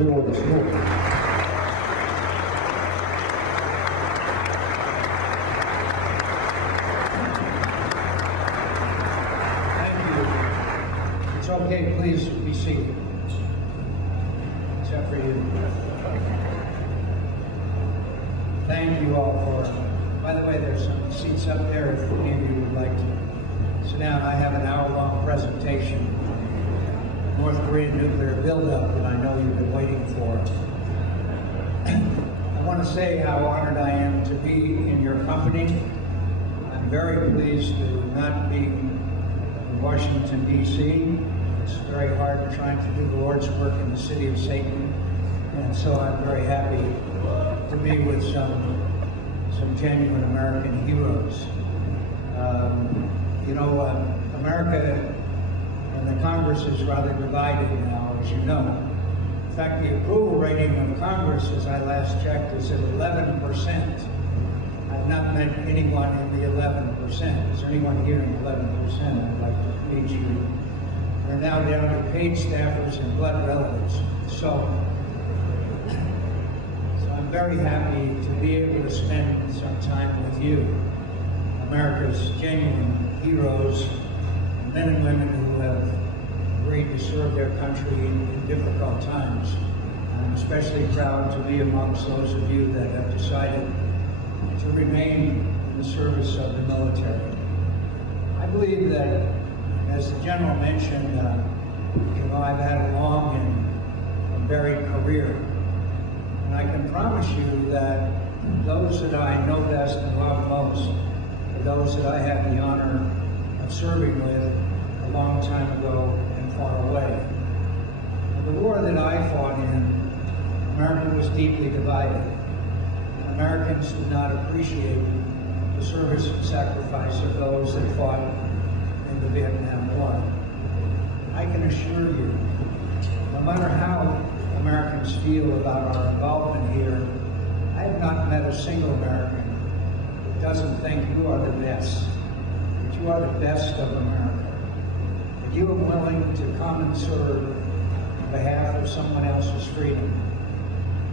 没有我的失落。Okay, please be seated. Except for you. Thank you all for, by the way, there's some seats up there if any of you would like to sit down. I have an hour-long presentation on North Korean nuclear buildup that I know you've been waiting for. I want to say how honored I am to be in your company. I'm very pleased to not be in Washington, D.C. It's very hard trying to do the Lord's work in the city of Satan, and so I'm very happy to be with some genuine American heroes. America and the Congress is rather divided now, as you know. In fact, the approval rating of Congress, as I last checked, is at 11%. I've not met anyone in the 11%. Is there anyone here in 11%? I'd like to meet you. They're now down to paid staffers and blood relatives. So I'm very happy to be able to spend some time with you, America's genuine heroes, men and women who have agreed to serve their country in difficult times. I'm especially proud to be amongst those of you that have decided to remain in the service of the military. I believe that, as the General mentioned, I've had a long and varied career. And I can promise you that those that I know best and love most are those that I had the honor of serving with a long time ago and far away. And the war that I fought in, America was deeply divided. Americans did not appreciate the service and sacrifice of those that fought in the Vietnam War. I can assure you, no matter how Americans feel about our involvement here, I have not met a single American that doesn't think you are the best, that you are the best of America, that you are willing to come and serve on behalf of someone else's freedom.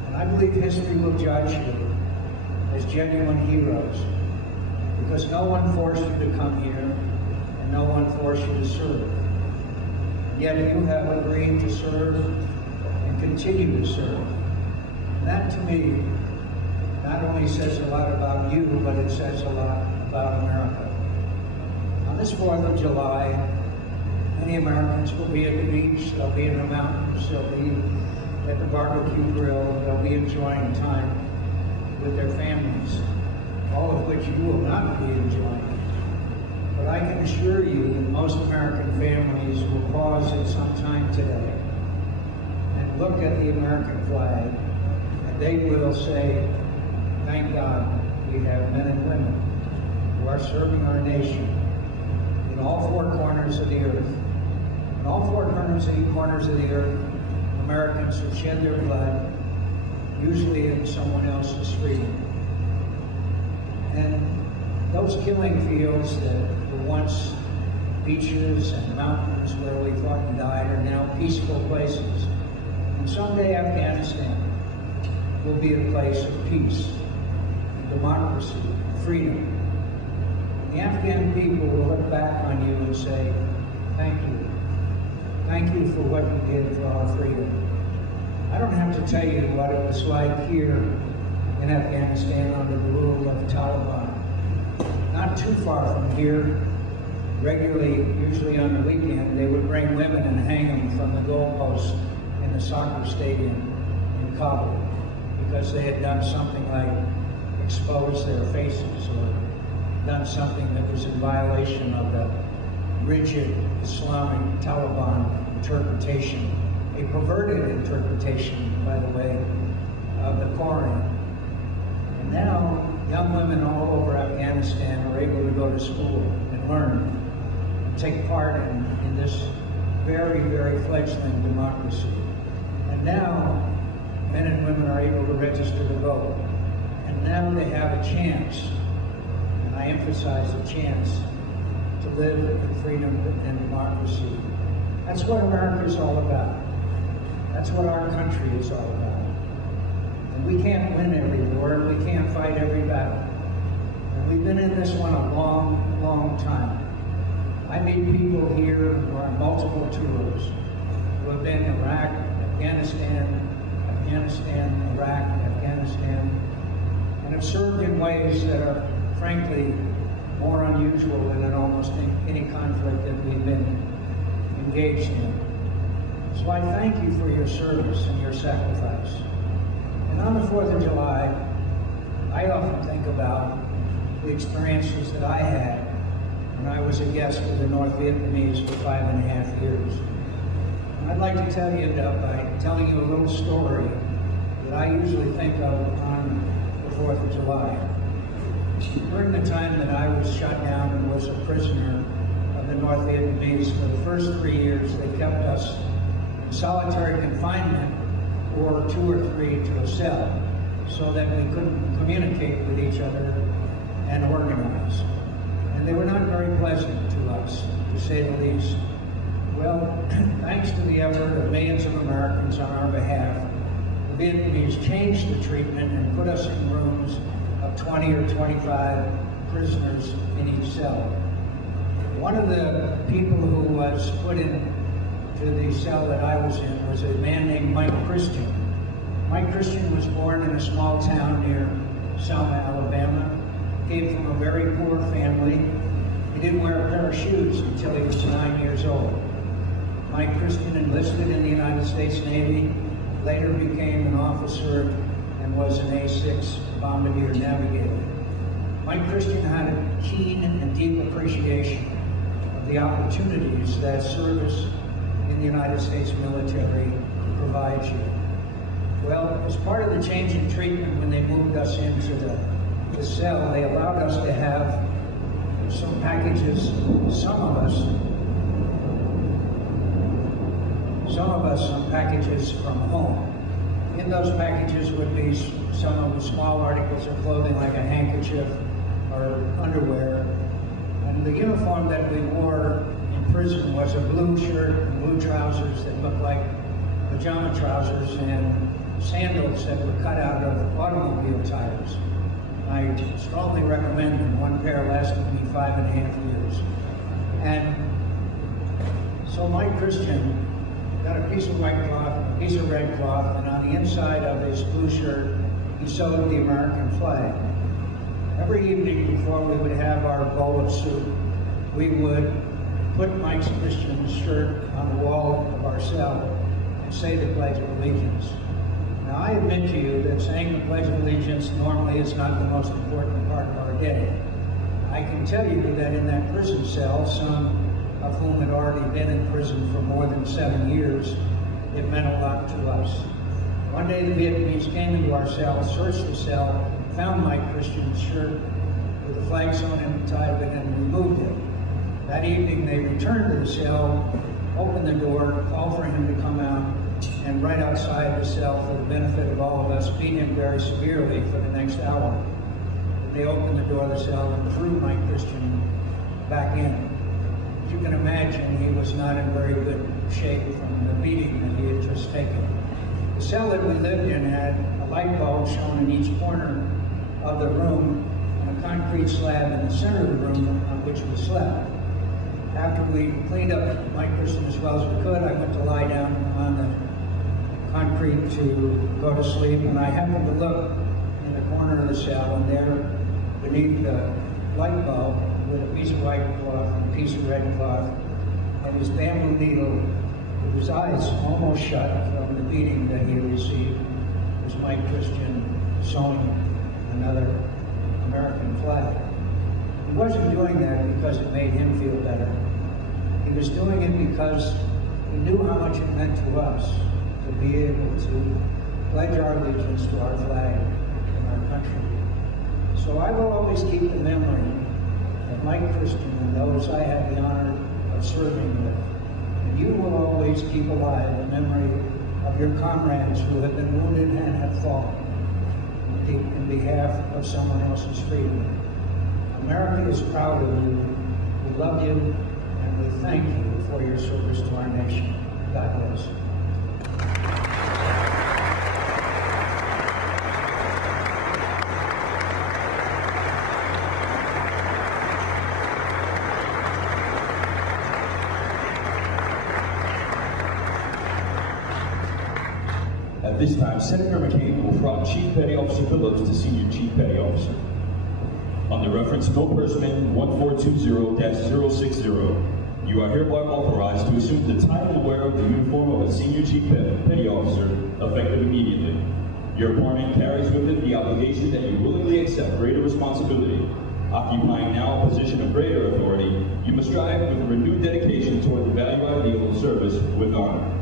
And I believe history will judge you as genuine heroes, because no one forced you to come here and no one forced you to serve. Yet you have agreed to serve and continue to serve. And that, to me, not only says a lot about you, but it says a lot about America. On this 4th of July, many Americans will be at the beach, they'll be in the mountains, they'll be at the barbecue grill, they'll be enjoying time with their families, all of which you will not be enjoying. But I can assure you that most American families will pause at some time today and look at the American flag, and they will say, thank God we have men and women who are serving our nation in all four corners of the earth. In all four corners of the earth, Americans have shed their blood, usually in someone else's freedom. And those killing fields that were once beaches and mountains where we fought and died are now peaceful places. And someday Afghanistan will be a place of peace, democracy, freedom. And the Afghan people will look back on you and say, thank you. Thank you for what you did for our freedom. I don't have to tell you what it was like here in Afghanistan under the rule of Taliban. Not too far from here, regularly, usually on the weekend, they would bring women and hang them from the goalpost in the soccer stadium in Kabul because they had done something like expose their faces or done something that was in violation of the rigid Islamic Taliban interpretation, a perverted interpretation, by the way, of the Quran. And now, young women all over Afghanistan are able to go to school and learn, and take part in this very, very fledgling democracy. And now, men and women are able to register to vote. And now they have a chance, and I emphasize a chance, to live in freedom and democracy. That's what America is all about. That's what our country is all about. And we can't win every war, we can't fight every battle. And we've been in this one a long, long time. I meet people here who are on multiple tours, who have been in Iraq, Afghanistan, Iraq, Afghanistan, and have served in ways that are, frankly, more unusual than in almost any conflict that we've been engaged in. So I thank you for your service and your sacrifice. And on the 4th of July, I often think about the experiences that I had when I was a guest of the North Vietnamese for 5.5 years. And I'd like to tell you that by telling you a little story that I usually think of on the 4th of July. During the time that I was shot down and was a prisoner of the North Vietnamese, for the first 3 years, they kept us in solitary confinement or 2 or 3 to a cell so that we couldn't communicate with each other and organize. And they were not very pleasant to us, to say the least. Well, thanks to the effort of millions of Americans on our behalf, the Vietnamese changed the treatment and put us in rooms of 20 or 25 prisoners in each cell. One of the people who was put into the cell that I was in was a man named Mike Christian. Mike Christian was born in a small town near Selma, Alabama. Came from a very poor family. He didn't wear a pair of shoes until he was 9 years old. Mike Christian enlisted in the United States Navy, later became an officer and was an A-6 bombardier navigator. Mike Christian had a keen and deep appreciation of the opportunities that service in the United States military provides you. Well, as part of the change in treatment when they moved us into the cell, they allowed us to have some packages, some of us some packages from home. In those packages would be some of the small articles of clothing like a handkerchief or underwear. And the uniform that we wore in prison was a blue shirt and blue trousers that looked like pajama trousers and sandals that were cut out of automobile tires. I strongly recommend them. One pair lasted me 5.5 years. And so Mike Christian got a piece of white cloth, a piece of red cloth, and on the inside of his blue shirt, he sewed the American flag. Every evening before we would have our bowl of soup, we would put Mike Christian's shirt on the wall of our cell and say the Pledge of Allegiance. Now, I admit to you that saying the Pledge of Allegiance normally is not the most important part of our day. I can tell you that in that prison cell, some of whom had already been in prison for more than 7 years, it meant a lot to us. One day the Vietnamese came into our cell, searched the cell, found Mike Christian's shirt with the flag sewn in the tie of it, and removed it. That evening they returned to the cell, opened the door, called for him to come out, and right outside the cell, for the benefit of all of us, beat him very severely for the next hour. And they opened the door of the cell and threw Mike Christian back in. As you can imagine, he was not in very good shape from the beating that he had just taken. The cell that we lived in had a light bulb shown in each corner of the room and a concrete slab in the center of the room on which we slept. After we cleaned up Mike Christian as well as we could, I went to lie down on the concrete to go to sleep, and I happened to look in the corner of the cell, and there, beneath the light bulb, with a piece of white cloth and a piece of red cloth, and his bamboo needle, with his eyes almost shut from the beating that he had received, was Mike Christian sewing another American flag. He wasn't doing that because it made him feel better. He was doing it because he knew how much it meant to us to be able to pledge our allegiance to our flag and our country. So I will always keep the memory of Mike Christian and those I had the honor of serving with. And you will always keep alive the memory of your comrades who have been wounded and have fought in behalf of someone else's freedom. America is proud of you. We love you, and we thank you for your service to our nation. God bless. At this time, Senator McCain will prompt Chief Petty Officer Phillips to Senior Chief Petty Officer. On the reference no person 1420-060, you are hereby authorized to assume the title and wear of the uniform of a Senior Chief Petty Officer, effective immediately. Your appointment carries with it the obligation that you willingly accept greater responsibility. Occupying now a position of greater authority, you must strive with renewed dedication toward the value ideal of service with honor.